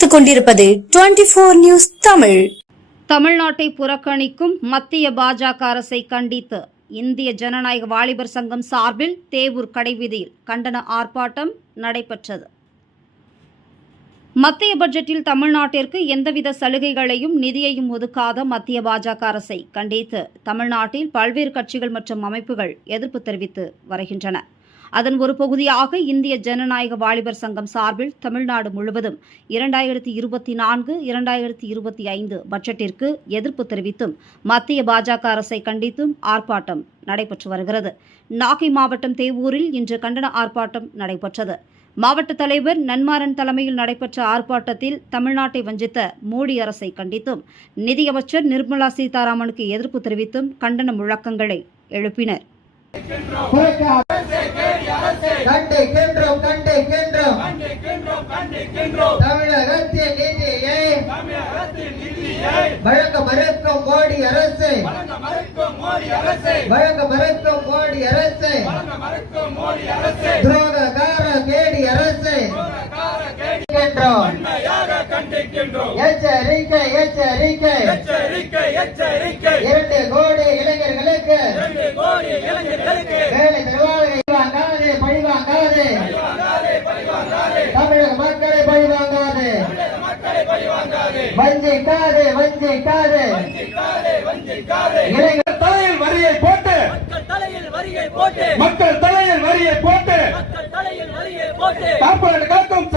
பார்த்துக் கொண்டிருப்பது 24 நியூஸ் தமிழ். தமிழ்நாட்டை புறக்கணிக்கும் மத்திய பாஜக அரசை கண்டித்து இந்திய ஜனநாயக வாலிபர் சங்கம் சார்பில் தேவூர் கடைவீதியில் கண்டன ஆர்ப்பாட்டம் நடைபெற்றது. மத்திய பட்ஜெட்டில் தமிழ்நாட்டிற்கு எந்தவித சலுகைகளையும் நிதியையும் ஒதுக்காத மத்திய பாஜக அரசை கண்டித்து தமிழ்நாட்டில் பல்வேறு கட்சிகள் மற்றும் அமைப்புகள் எதிர்ப்பு தெரிவித்து வருகின்றன. அதன் ஒரு பகுதியாக இந்திய ஜனநாயக வாலிபர் சங்கம் சார்பில் தமிழ்நாடு முழுவதும் 2024-2025 பட்ஜெட்டிற்கு எதிர்ப்பு தெரிவித்தும் மத்திய பாஜக அரசை கண்டித்தும் ஆர்ப்பாட்டம் நடைபெற்று வருகிறது. நாகை மாவட்டம் தேவூரில் இன்று கண்டன ஆர்ப்பாட்டம் நடைபெற்றது. மாவட்ட தலைவர் நன்மாறன் தலைமையில் நடைபெற்ற ஆர்ப்பாட்டத்தில் தமிழ்நாட்டை வஞ்சித்த மோடி அரசை கண்டித்தும் நிதியமைச்சர் நிர்மலா சீதாராமனுக்கு எதிர்ப்பு தெரிவித்தும் கண்டன முழக்கங்களை எழுப்பினர். தமிழகத்தின் நிதியை வழங்க மறுக்கும் மோடி அரசு, வழங்க மறுக்கும் மோடி அரசு, துரோகக்கார கேடி அரசு எச்சரிக்கை எச்சரிக்கை. 2 கோடி இளைஞர்களுக்கு வேலை தருவாங்க. பழிவாங்காது, தமிழக மக்களை பழிவாங்காது, வஞ்சிக்காது வஞ்சிக்காது. இளைஞர் தலையில் வரியை போட்டு, மக்கள் தலையில் வரியை போட்டு காப்பீடு காக்கும்